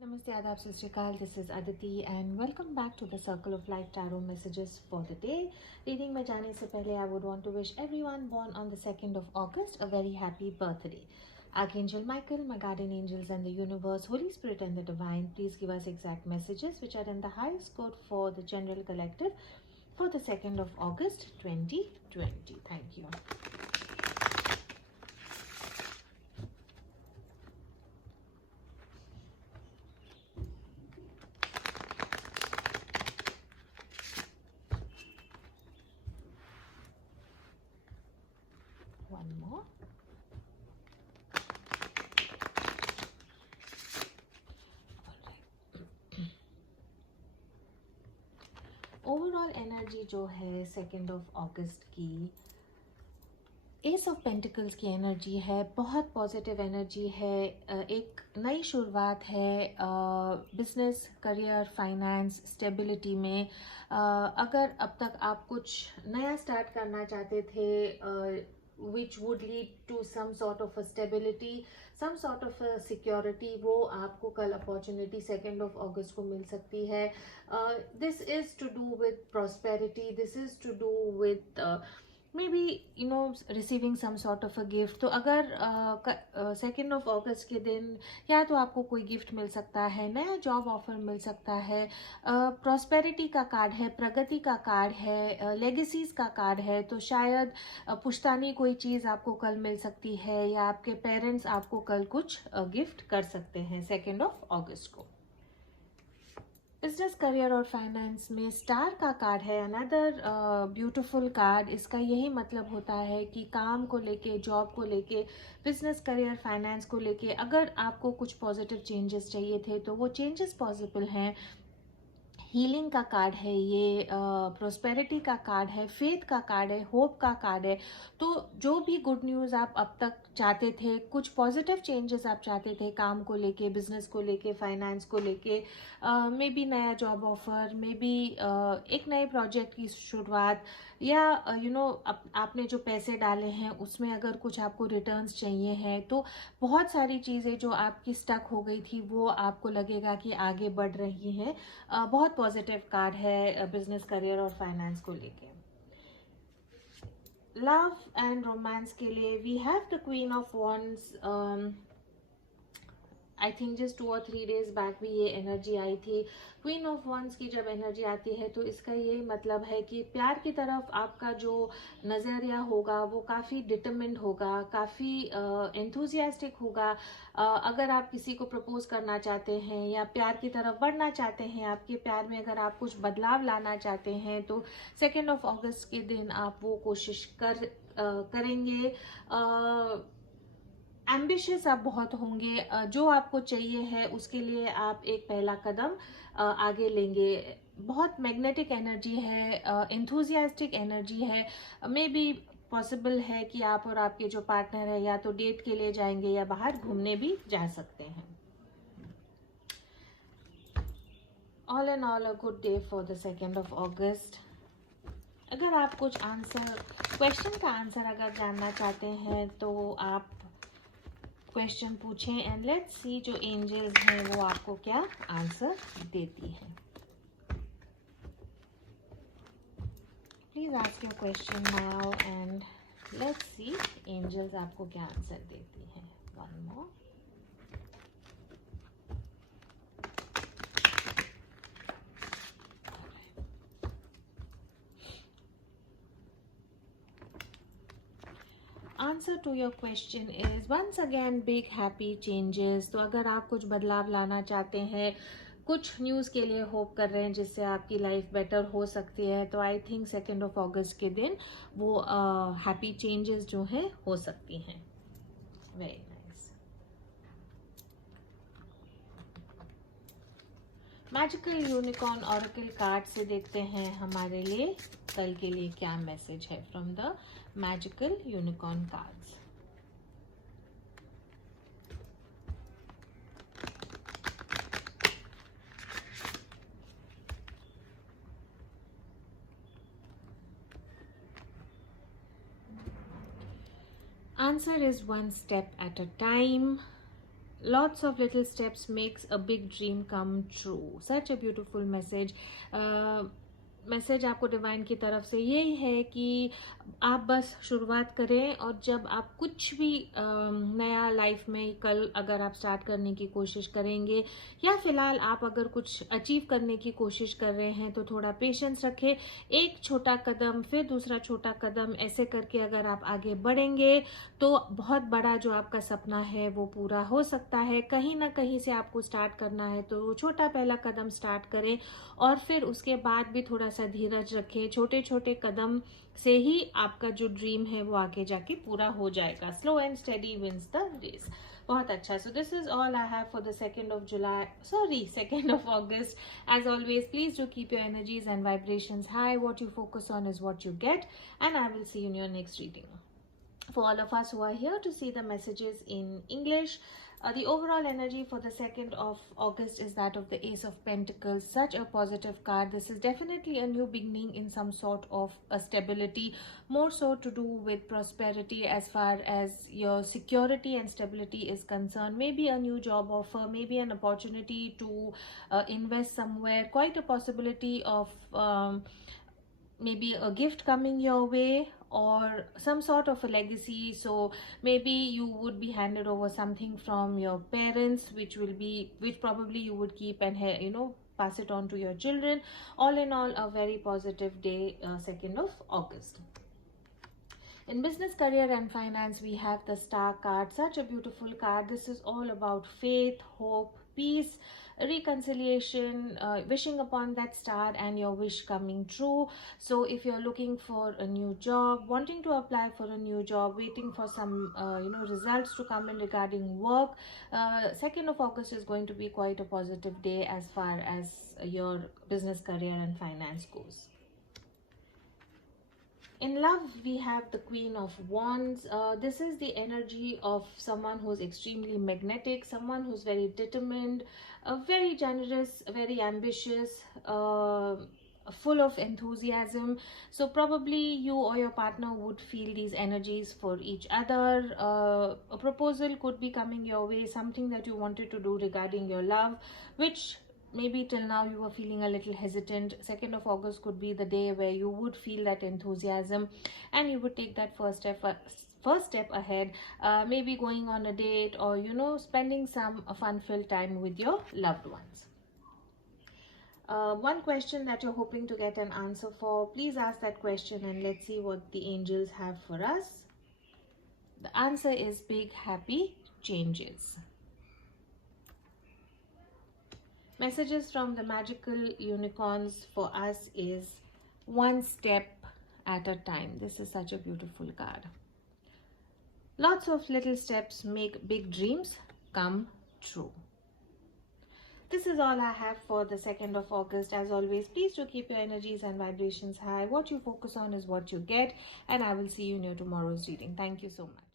Namaste, Adab, Sat Shri Akal. This is Aditi and welcome back to the Circle of Life Tarot messages for the day. Reading में जाने से पहले I would want to wish everyone born on the 2nd of August a very happy birthday. Archangel Michael, my guardian angels and the universe, Holy Spirit and the divine, please give us exact messages which are in the highest good for the general collective for the 2nd of August 2020. Thank you. One more. Overall energy जो है 2nd of अगस्त की S of pentacles की एनर्जी है, बहुत positive energy है, एक नई शुरुआत है बिजनेस, करियर, फाइनेंस, स्टेबिलिटी में। अगर अब तक आप कुछ नया स्टार्ट करना चाहते थे which would lead to some sort of a stability, some sort of a security, वो आपको कल अपॉर्चुनिटी 2nd of August को मिल सकती है. This is to do with prosperity, this is to do with maybe receiving some sort of a gift. तो अगर 2nd of August के दिन या तो आपको कोई गिफ्ट मिल सकता है, नया जॉब ऑफर मिल सकता है, प्रॉस्पेरिटी का कार्ड है, प्रगति का कार्ड है, लेगेसीज का कार्ड है. तो शायद पुश्तानी कोई चीज़ आपको कल मिल सकती है या आपके पेरेंट्स आपको कल कुछ गिफ्ट कर सकते हैं 2nd of August को. बिजनेस, करियर और फाइनेंस में स्टार का कार्ड है, अनदर ब्यूटीफुल कार्ड. इसका यही मतलब होता है कि काम को लेके, जॉब को लेके, बिजनेस, करियर, फाइनेंस को लेके अगर आपको कुछ पॉजिटिव चेंजेस चाहिए थे तो वो चेंजेस पॉसिबल हैं. हीलिंग का कार्ड है ये, प्रोस्पेरिटी का कार्ड है, फेथ का कार्ड है, होप का कार्ड है. तो जो भी गुड न्यूज़ आप अब तक चाहते थे, कुछ पॉजिटिव चेंजेस आप चाहते थे काम को लेके, बिजनेस को लेके, फाइनेंस को लेके, मे बी नया जॉब ऑफर, मे बी एक नए प्रोजेक्ट की शुरुआत, या आपने जो पैसे डाले हैं उसमें अगर कुछ आपको रिटर्न्स चाहिए हैं, तो बहुत सारी चीज़ें जो आपकी स्टक हो गई थी वो आपको लगेगा कि आगे बढ़ रही हैं. बहुत पॉजिटिव कार्ड है बिजनेस, करियर और फाइनेंस को लेके. लव एंड रोमांस के लिए we have the queen of wands. I think just 2 और 3 डेज बैक भी ये एनर्जी आई थी. क्वीन ऑफ वंस की जब एनर्जी आती है तो इसका ये मतलब है कि प्यार की तरफ आपका जो नज़रिया होगा वो काफ़ी डिटरमिन्ड होगा, काफ़ी एंथुजियास्टिक होगा. अगर आप किसी को प्रपोज करना चाहते हैं या प्यार की तरफ बढ़ना चाहते हैं, आपके प्यार में अगर आप कुछ बदलाव लाना चाहते हैं तो 2nd of August के दिन आप वो कोशिश करेंगे. एम्बिशियस आप बहुत होंगे, जो आपको चाहिए है उसके लिए आप एक पहला कदम आगे लेंगे. बहुत मैग्नेटिक एनर्जी है, एंथुजियास्टिक एनर्जी है. मे बी पॉसिबल है कि आप और आपके जो पार्टनर है या तो डेट के लिए जाएंगे या बाहर घूमने भी जा सकते हैं. All and all a good day for the 2nd of August. अगर आप कुछ आंसर, क्वेश्चन का आंसर अगर जानना चाहते हैं तो आप क्वेश्चन पूछें एंड लेट्स सी जो एंजल्स हैं वो आपको क्या आंसर देती हैं. Please ask your question now and let's see angels आपको क्या आंसर देती हैं. One more. Answer to your question is once again big happy changes. तो अगर आप कुछ बदलाव लाना चाहते हैं, कुछ न्यूज़ के लिए होप कर रहे हैं जिससे आपकी लाइफ बेटर हो सकती है, तो I think 2nd of August के दिन वो हैप्पी चेंजेस जो हैं हो सकती हैं. Very nice. Magical unicorn oracle card से देखते हैं हमारे लिए कल के लिए क्या मैसेज है from the magical unicorn cards. Answer is one step at a time. lots of little steps makes a big dream come true. Such a beautiful message. Message आपको डिवाइन की तरफ से यही है कि आप बस शुरुआत करें, और जब आप कुछ भी नया लाइफ में कल अगर आप स्टार्ट करने की कोशिश करेंगे, या फिलहाल आप अगर कुछ अचीव करने की कोशिश कर रहे हैं, तो थोड़ा पेशेंस रखें. एक छोटा कदम, फिर दूसरा छोटा कदम, ऐसे करके अगर आप आगे बढ़ेंगे तो बहुत बड़ा जो आपका सपना है वो पूरा हो सकता है. कहीं ना कहीं से आपको स्टार्ट करना है, तो छोटा पहला कदम स्टार्ट करें, और फिर उसके बाद भी थोड़ा सा धीरज रखें. छोटे छोटे कदम से ही आपका जो ड्रीम है वो आगे जाके पूरा हो जाएगा. Slow and steady wins the race. बहुत अच्छा. So this is all I have for the 2nd of August. As always, please do keep your energies and vibrations high. What you focus on is what you get, and I will see you in your next reading. For all of us who are here to see the messages in English, the overall energy for the 2nd of August is that of the Ace of Pentacles. Such a positive card. This is definitely a new beginning in some sort of a stability, more so to do with prosperity as far as your security and stability is concerned. Maybe a new job offer, maybe an opportunity to invest somewhere, quite a possibility of maybe a gift coming your way, or some sort of a legacy. So maybe you would be handed over something from your parents, which probably you would keep and pass it on to your children. All in all, a very positive day, 2nd of August. In business, career and finance, we have the Star card. Such a beautiful card. This is all about faith, hope, peace, reconciliation, wishing upon that star and your wish coming true. So if you're looking for a new job, wanting to apply for a new job, waiting for some results to come in regarding work, 2nd of August is going to be quite a positive day as far as your business, career and finance goes. In love, we have the Queen of Wands. This is the energy of someone who's extremely magnetic, someone who's very determined, very generous, very ambitious, full of enthusiasm. So probably you or your partner would feel these energies for each other. A proposal could be coming your way, something that you wanted to do regarding your love, which maybe till now you were feeling a little hesitant. 2nd of August could be the day where you would feel that enthusiasm and you would take that first step ahead, maybe going on a date, or spending some fun-filled time with your loved ones. One question that you're hoping to get an answer for, please ask that question and let's see what the angels have for us. The answer is big happy changes. Messages from the magical unicorns for us is one step at a time. This is such a beautiful card. Lots of little steps make big dreams come true. This is all I have for the 2nd of August. As always, please do keep your energies and vibrations high. What you focus on is what you get, and I will see you in your tomorrow's reading. Thank you so much.